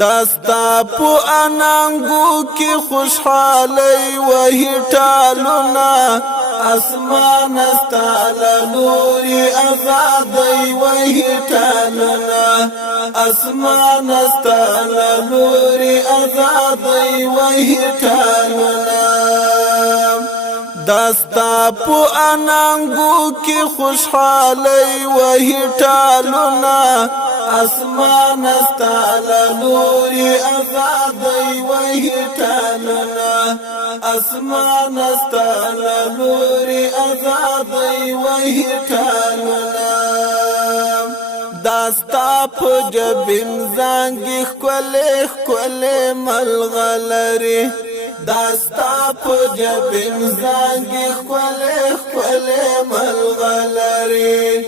داستا پو انانگو کی خوشحالی وحی ٹالونا اسمان استال نوری ازادی وحی ٹالونا اسمان استال نوری ازادی وحی ٹالونا داستا پو انانگو کی خوشحالی وحی ٹالونا اسمان استال نوری ازادی وحی ٹالونا اسمان استال نوری ازادی وحی ٹالونا داستا پو جبین زانگی خکولی ملغلری داستا پو جبین زانگی خکولی ملغلری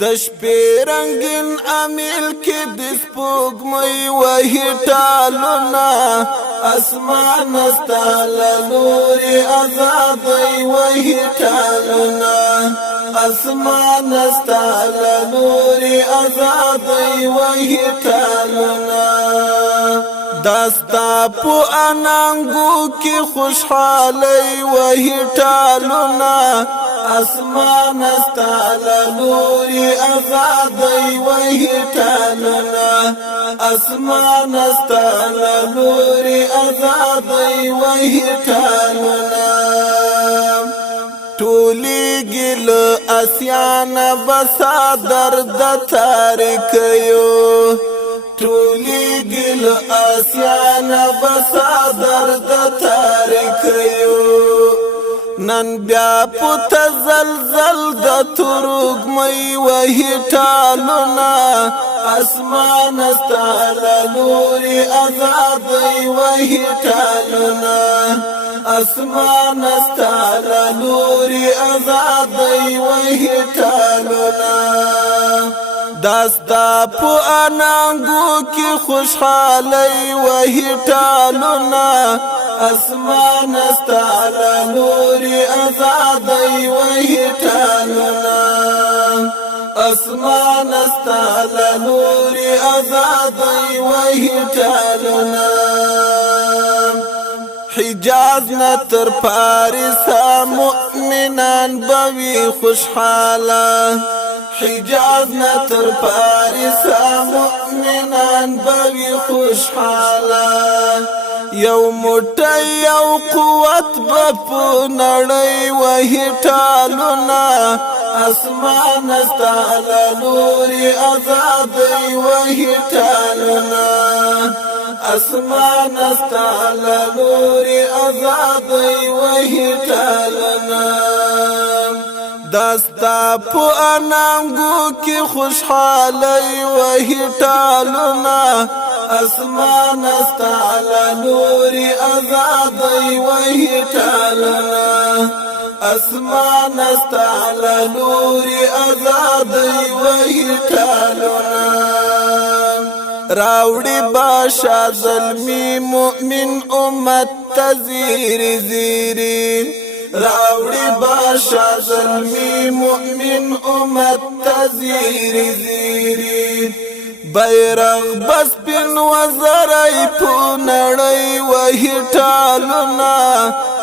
دش پی رنگین امیل کی دس پوگمئی وحی ٹالونا اسمان استال نوری ازادی وحی ٹالونا اسمان استال نوری ازادی وحی ٹالونا داستا پو انانگو کی خوشحالی وحی ٹالونا اسمان استال نوری ازادی وحی ٹالونا اسمان استال نوری ازادی وحی ٹالونا ټولی گل اسیان بسا درد تاریکیو ټولی گل اسیان بسا درد تاریکیو نن بیا پوت زلزل د تروگ مئی وحی ٹالونا اسمان استال نوری ازادی وحی ٹالونا اسمان استال نوری ازادی وحی ٹالونا داستا پو انانگو کی خوشحالی وحی ٹالونا اسمان استال نوری ازادی وحی ٹالونا اسمان استال نوری ازادی وحی ٹالونا حجاز نتر پارسا مؤمنان بوی خوشحالا حجاز نتر پارسا مؤمنان بوی خوشحالا یو موٹی یو قوت بپو نڑی وحی ٹالونا اسمان استال نوری ازادی وحی ٹالونا اسمان استال نوری ازادی وحی ٹالونا داستا پو انانگو کی خوشحالی وحی ٹالونا اسمان استال نوری ازادی وحی ٹالونا اسمان استال نوری ازادی وحی ٹالونا راوڑی باشا ظلمی مؤمن امت تزیری زیری راوڑی باشا ظلمی مؤمن امت تزیری زیری بیرغ بس پن وزرائی پو نڑی وحی ٹالونا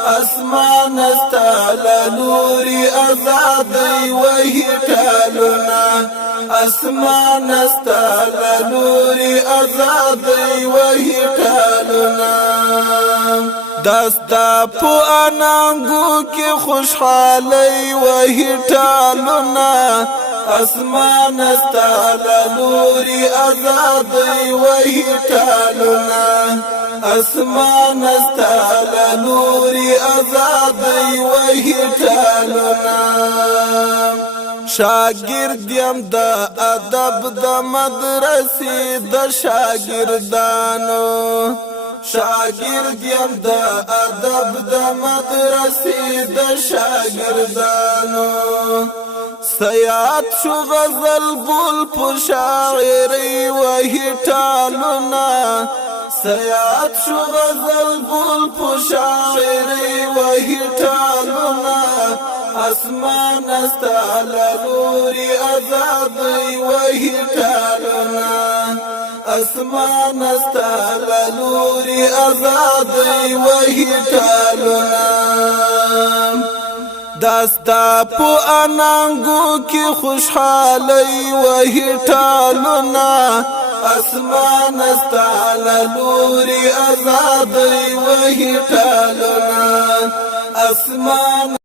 اسمان استال نوری ازادی وحی ٹالونا اسمان استال نوری ازادی وحی ٹالونا داستا پو انانگو کی خوشحالی وحی ٹالونا اسمان استال نوری ازادی وحی ٹالونا اسمان استال نوری ازادی وحی ٹالونا شاگرد یم دا ادب دا مدرسی دا شاگردانو شاگرد یم دا ادب دا مدرسی دا شاگردانو سیاد شو غزل بول پو شاعری وحی ٹالونا سیاد شو غزل بول پو شاعری وحی ٹالونا اسمان استال نوری ازادی وحی ٹالونا اسمان استال لوري آزادی وحی ټالونا داستا پو انانگو کی خوشحالی وحی ټالونا اسمان استال لوري آزادی وحی ټالونا اسمان